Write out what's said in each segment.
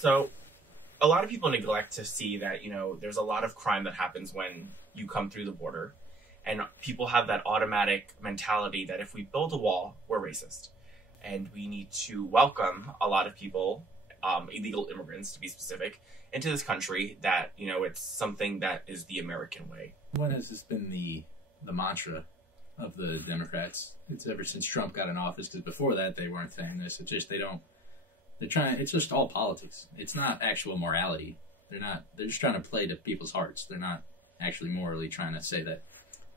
So a lot of people neglect to see that, there's a lot of crime that happens when you come through the border. And people have that automatic mentality that if we build a wall, we're racist. And we need to welcome a lot of people, illegal immigrants to be specific, into this country that, it's something that is the American way. When has this been the mantra of the Democrats? It's ever since Trump got in office, because before that they weren't saying this. It's just it's just all politics. It's not actual morality. They're just trying to play to people's hearts. They're not actually morally trying to say that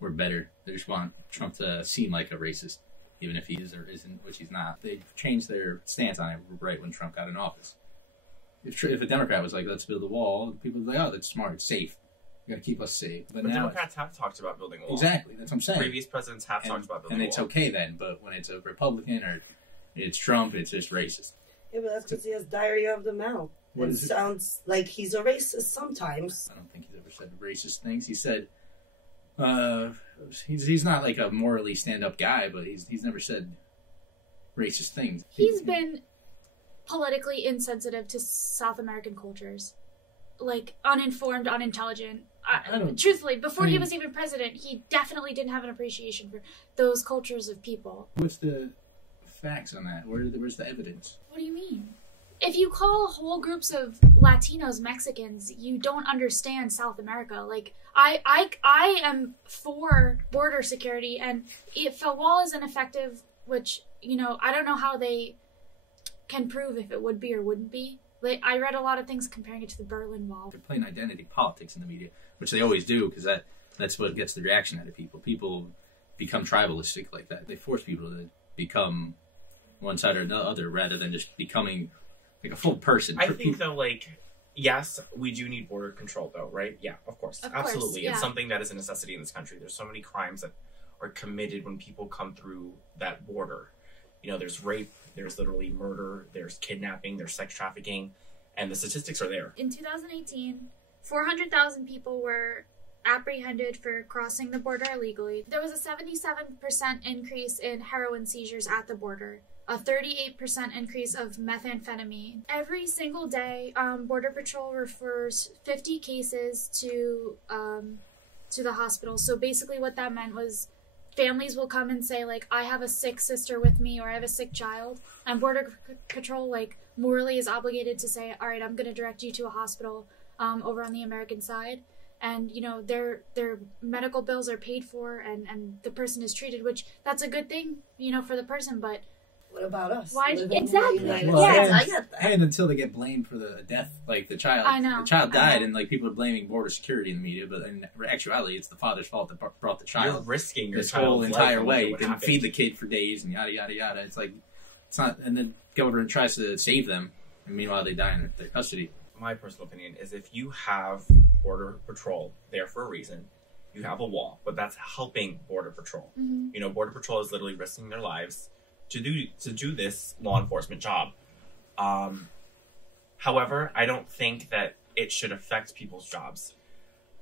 we're better. They just want Trump to seem like a racist, even if he is or isn't, which he's not. They changed their stance on it right when Trump got in office. If a Democrat was like, let's build a wall, people would be like, oh, that's smart, it's safe. You got to keep us safe. But now Democrats have talked about building a wall. Exactly, that's what I'm saying. Previous presidents have talked about building a wall. And it's okay then, but when it's a Republican or it's Trump, it's just racist. Yeah, but that's because he has diarrhea of the mouth. It sounds like he's a racist sometimes. I don't think he's ever said racist things. He said, he's not like a morally stand-up guy, but he's never said racist things. He's been politically insensitive to South American cultures. Like, uninformed, unintelligent. Truthfully, before he was even president, he definitely didn't have an appreciation for those cultures of people. What's the facts on that? Where's the evidence? What do you mean? If you call whole groups of Latinos Mexicans, you don't understand South America. Like, I am for border security, and if a wall is ineffective, which, I don't know how they can prove if it would be or wouldn't be. Like, I read a lot of things comparing it to the Berlin Wall. They're playing identity politics in the media, which they always do, because that's what gets the reaction out of people. People become tribalistic like that. They force people to become one side or the other rather than just becoming like a full person. I think, though, yes, we do need border control, though, right? Yeah, of course. Absolutely. Yeah. It's something that is a necessity in this country. There's so many crimes that are committed when people come through that border. There's rape, there's literally murder, there's kidnapping, there's sex trafficking, and the statistics are there. In 2018, 400,000 people were apprehended for crossing the border illegally. There was a 77% increase in heroin seizures at the border, a 38% increase of methamphetamine. Every single day, Border Patrol refers 50 cases to the hospital. So basically what that meant was families will come and say, like, I have a sick sister with me, or I have a sick child, and Border Patrol, morally is obligated to say, all right, I'm going to direct you to a hospital over on the American side. And, their medical bills are paid for, and the person is treated, which that's a good thing, for the person, but what about us? Why? Exactly. I get that. And until they get blamed for the death, like the child, the child died, and people are blaming border security in the media, but in actuality, it's the father's fault that brought the child. You're risking your this whole entire way. You can feed the kid for days and yada yada yada. It's not, and then government tries to save them, and meanwhile they die in their custody. My personal opinion is if you have Border Patrol there for a reason, you have a wall, but that's helping Border Patrol. Mm-hmm. Border Patrol is literally risking their lives to do this law enforcement job. However, I don't think that it should affect people's jobs.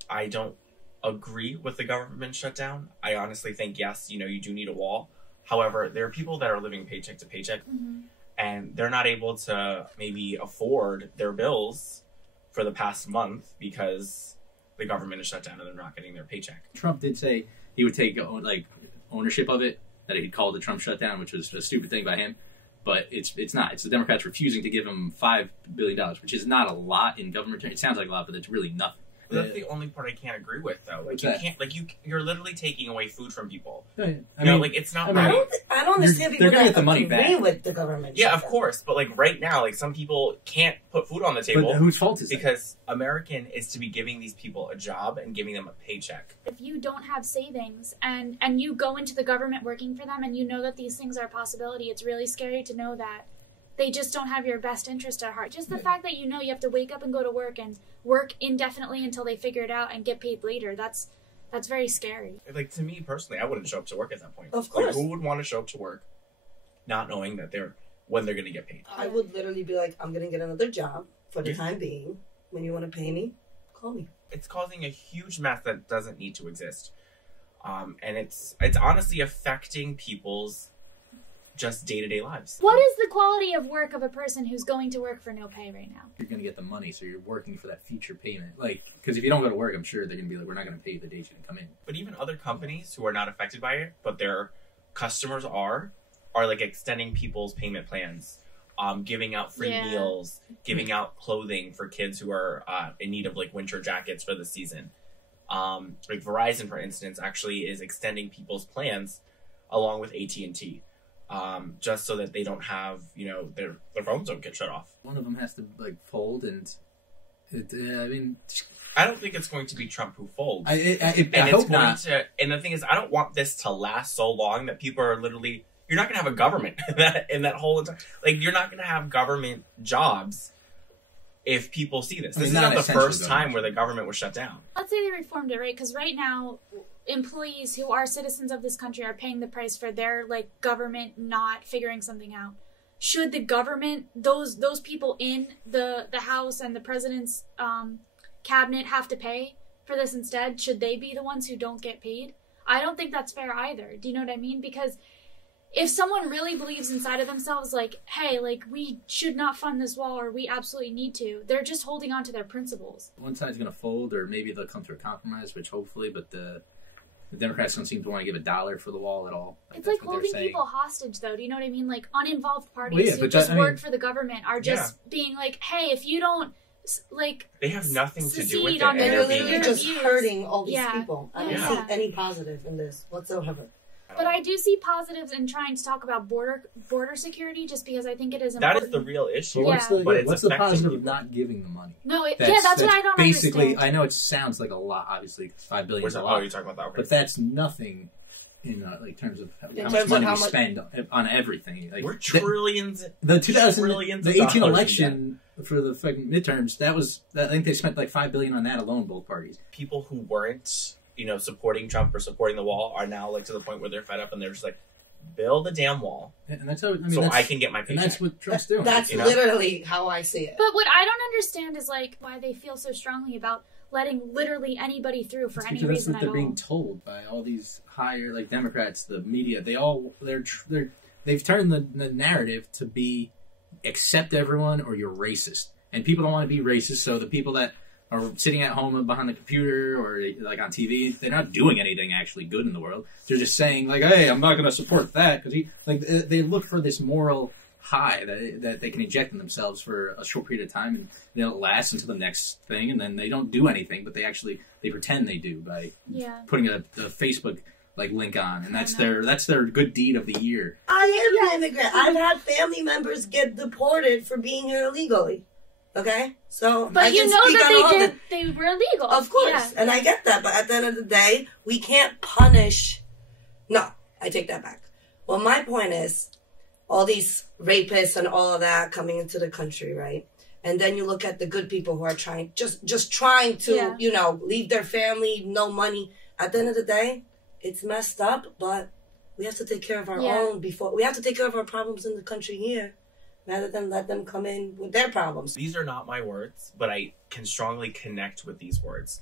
I don't agree with the government shutdown. I honestly think, yes, you do need a wall. However, there are people that are living paycheck to paycheck, and they're not able to maybe afford their bills for the past month because the government is shut down and they're not getting their paycheck. Trump did say he would take ownership of it, that he'd called the Trump shutdown, which was a stupid thing by him. But it's not. It's the Democrats refusing to give him $5 billion, which is not a lot in government terms. It sounds like a lot, but it's really nothing. That's the only part I can't agree with, though. You're literally taking away food from people. It's not right. I don't understand people that agree with the government. Yeah, of course, but right now, some people can't put food on the table. But whose fault is it? Because American is to be giving these people a job and giving them a paycheck. If you don't have savings and you go into the government working for them and you know that these things are a possibility, it's really scary to know that they just don't have your best interest at heart. Just the fact that you have to wake up and go to work and work indefinitely until they figure it out and get paid later, that's very scary. To me personally, I wouldn't show up to work at that point. Of course. Who would want to show up to work not knowing that when they're going to get paid? I would literally be like, I'm going to get another job for the time being. When you want to pay me, call me. It's causing a huge mess that doesn't need to exist. And it's honestly affecting people's just day-to-day lives. What is the quality of work of a person who's going to work for no pay right now? You're going to get the money, so you're working for that future payment. Like, because if you don't go to work, I'm sure they're going to be like, we're not going to pay you the days you didn't come in. But even other companies who are not affected by it, but their customers are like extending people's payment plans, giving out free meals, giving out clothing for kids who are in need of like winter jackets for the season. Like Verizon, for instance, actually is extending people's plans along with AT&T, just so that they don't have, you know, their phones don't get shut off. One of them has to like fold, and I don't think it's going to be Trump who folds. I hope not. And the thing is, I don't want this to last so long that people are literally. You're not going to have a government in that whole entire. Like, you're not going to have government jobs if people see this. This is not the first time where the government was shut down. Let's say they reformed it, right? Because right now, employees who are citizens of this country are paying the price for their like government not figuring something out. Should the government, those people in the House and the president's cabinet have to pay for this instead? Should they be the ones who don't get paid? I don't think that's fair either. Do you know what I mean? Because if someone really believes inside of themselves, like, hey, like, we should not fund this wall or we absolutely need to, they're just holding on to their principles. One side's going to fold, or maybe they'll come to a compromise, which hopefully, but the Democrats don't seem to want to give $1 for the wall at all. It's like holding people hostage, though. Do you know what I mean? Like, uninvolved parties who just work for the government are just being like, hey, if you don't, like, they have nothing to do with it. They're literally just hurting all these people. I don't see any positive in this whatsoever. But I do see positives in trying to talk about border security, just because I think it is important. That is the real issue. What's the positive of not giving the money? No, that's what I don't basically, understand. I know it sounds like a lot, obviously, $5 billion is a lot. Oh, you're talking about that. Okay. But that's nothing in like terms of how much money we spend on everything. Like, we're trillions. The 2018 election for the fucking midterms, I think they spent like $5 billion on that alone, both parties. People who weren't, you know, supporting Trump or supporting the wall are now like to the point where they're fed up and they're just like, build a damn wall, and that's how, I can get my paycheck. And that's what Trump's doing. That's literally how I see it. But what I don't understand is like why they feel so strongly about letting literally anybody through for any reason at all. That's what they're being told by all these higher, like, Democrats, the media. They've turned the narrative to be accept everyone or you're racist, and people don't want to be racist. So the people that are sitting at home behind the computer or like on TV, they're not doing anything actually good in the world. They're just saying like, "Hey, I'm not going to support that," because they look for this moral high that they can inject in themselves for a short period of time, and it lasts until the next thing, and then they don't do anything, but they pretend they do by putting a Facebook like link on, and that's their good deed of the year. I am an immigrant. I've had family members get deported for being here illegally. Okay, so but I can speak that they were illegal, of course, and I get that. But at the end of the day, we can't punish. No, I take that back. Well, my point is, all these rapists and all of that coming into the country, right? And then you look at the good people who are trying, just trying to, you know, leave their family, no money. At the end of the day, it's messed up, but we have to take care of our own before we have to take care of our problems in the country here, rather than let them come in with their problems. These are not my words, but I can strongly connect with these words.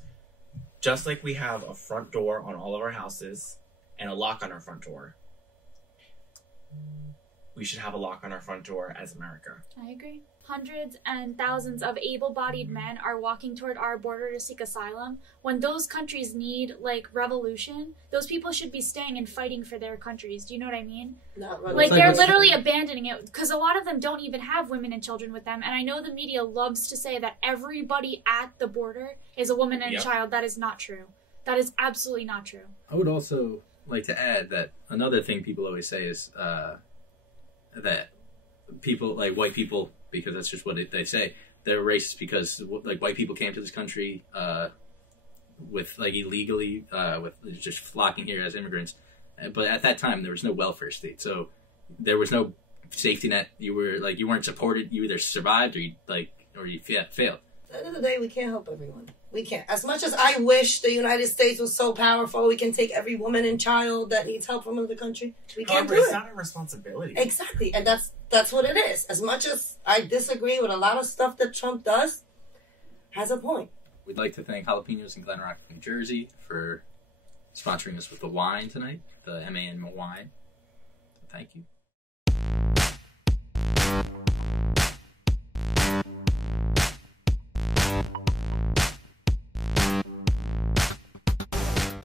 Just like we have a front door on all of our houses and a lock on our front door, we should have a lock on our front door as America. I agree. Hundreds and thousands of able-bodied men are walking toward our border to seek asylum. When those countries need, like, revolution, those people should be staying and fighting for their countries. Do you know what I mean? Not really. Like, they're literally abandoning it, because a lot of them don't even have women and children with them. And I know the media loves to say that everybody at the border is a woman and a child. That is not true. That is absolutely not true. I would also like to add that another thing people always say is that people, like white people, because that's just what they say, they're racist because like white people came to this country with like illegally, with just flocking here as immigrants. But at that time there was no welfare state, so there was no safety net. You weren't supported. You either survived or you failed. At the end of the day, we can't help everyone. We can't. As much as I wish the United States was so powerful, we can take every woman and child that needs help from another country. We can't do it. It's not our responsibility. Exactly, and that's what it is. As much as I disagree with a lot of stuff that Trump does, has a point. We'd like to thank Jalapenos in Glen Rock, New Jersey, for sponsoring us with the wine tonight, the MAN wine. Thank you.